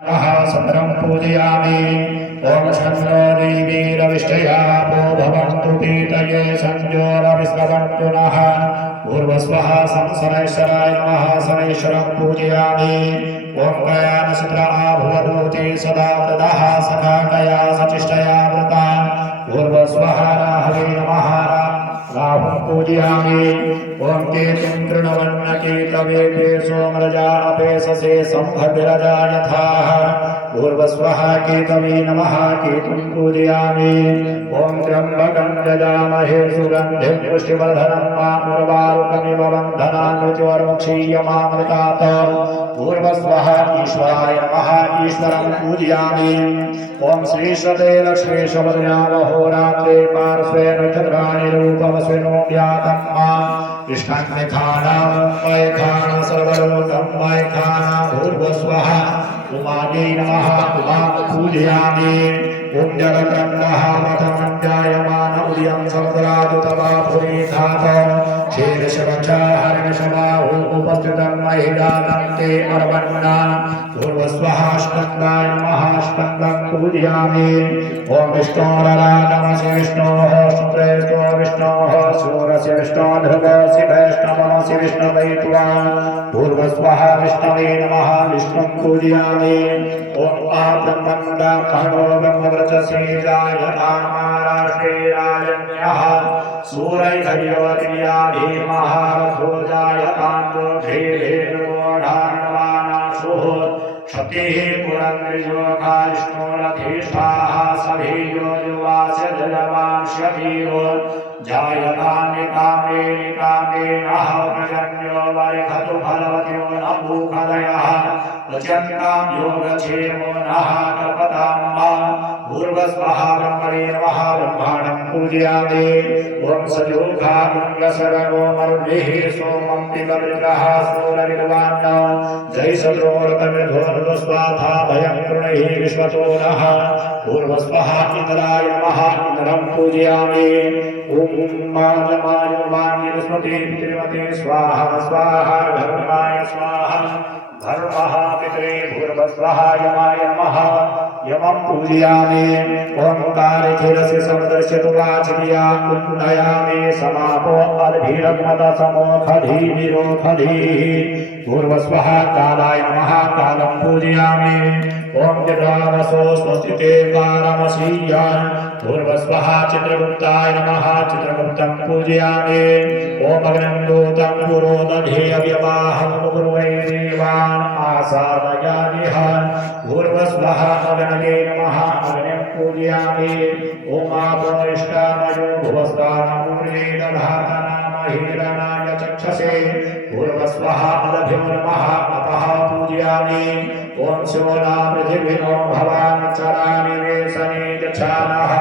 सतरं पूजयामि। ॐ शन्नो देवीरविष्टयापो भवन्तु पीतये संजोरविस्रवन्तु नः। पूर्वस्वः संसनेश्वराय नमः शनैश्वरं पूजयामि। ॐ कयानसुत्राः भुवदूते सदा वरदः सखाकया सचिष्टया वृता। पूर्वस्वः राहवे नमः राहुं पूजयामि। ॐ केतुं तृणवन्नकेतवेते सोमरजा अपेससे संभद्रजा यथाः। पूर्वस्वः केतवे नमः केतुं पूजयामि। ॐ त्र्यम्बकं यजामहे सुगन्धिं पुष्टिवर्धनं मामुर्वारुकमिव बन्धनान्मृत्योर्मुक्षीयमामृतात्। पूर्वस्वः ईश्वराय नमः ईश्वरं पूजयामि। ॐ श्रीश्वते लक्ष्मीशवदयामहोरात्रे पार्श्वे नक्षत्राणि रूपमस्विनो व्यातं मा इष्टान्यखानां वैखानं सर्वलोकं वैखानां भूर्भुवस्वः। उमायै नमः उमां पूजयामि। ॐ जगत्रन्दः मठमञ्जायमान उदयं समुद्रादुतवापुरीघात क्षेरशवक्षाहरणशबाहु उपस्थितं महिलादन्ते अर्वन्ना। पूर्वस्वः स्कन्दाय नमः स्कन्दं पूजयामि। ॐ विष्णोररागमसि विष्णोः शुक्रेष्टो विष्णोः सूरस्य विष्णो ध्रुवसि वैष्णवमसि विष्णवे त्वा। पूर्वस्वः विष्णवे नमः विष्णुं पूजयामि। ॐ ब्रह्मण्डा परो ब्रह्मवृचसे जायतामाराष्ट्रे राजन्यः सूरैर्हरिवतिया धीमः रथो जायतां भेदेर्वोढान्वानाशुः। क्षतिः पुरन्द्रिजोखाष्णोरधीष्ठाः सभीयो युवास्य जलवांश्यधीरो जायतान्निकामे निकामेनः प्रजन्यो वैखतु फलवत्यो न भूखदयः प्रचन्तां योगक्षेमो नः कल्पतां वा। पूर्वस्वः ब्रह्मणे नमः ब्रह्माणं पूजयामि। ॐ सजोघामङ्गसरणो मरुद्भिः सोमं पिबवृतः सूरनिर्वाण्ण जय सद्रोरतमिर्धोर्वस्वाथा भयं कृणैः विश्वतो नः। पूर्वस्वः इन्द्राय नमः इन्द्रं पूजयामि। ॐ मायमाय वाङ्गिस्मृति पितृमते स्वाहा स्वाहा धर्माय स्वाहा धर्मः पितरे भूर्भुवस्वः यमाय नमः यमं पूजयामि। ओंकारेखिरस्य समुद्रस्य वाचिया कुण्डयामि समापो अर्भिरग्मदसमोखधीनिरोखधीः। पूर्वस्वः कालाय नमः कालं पूजयामि। ॐ जटावसो स्वस्तिते कालमसीय। पूर्वस्वः चित्रगुप्ताय नमः चित्रगुप्तं पूजयामि। ॐ अग्निं दूतं पुरोदधेयव्यवाहं कुर्वै देवान् आसादयामिह। पूर्वस्वः अग्नये नमः अग्निं पूजयामि। ॐ आपो भुवस्वानपूर्णे दधातनामहीरणाय चक्षसे। पूर्वस्वः अदभ्यो नमः अपः पूजयामि। ॐ शोना पृथिवीनो भवान् चरानि वेशने यच्छानः।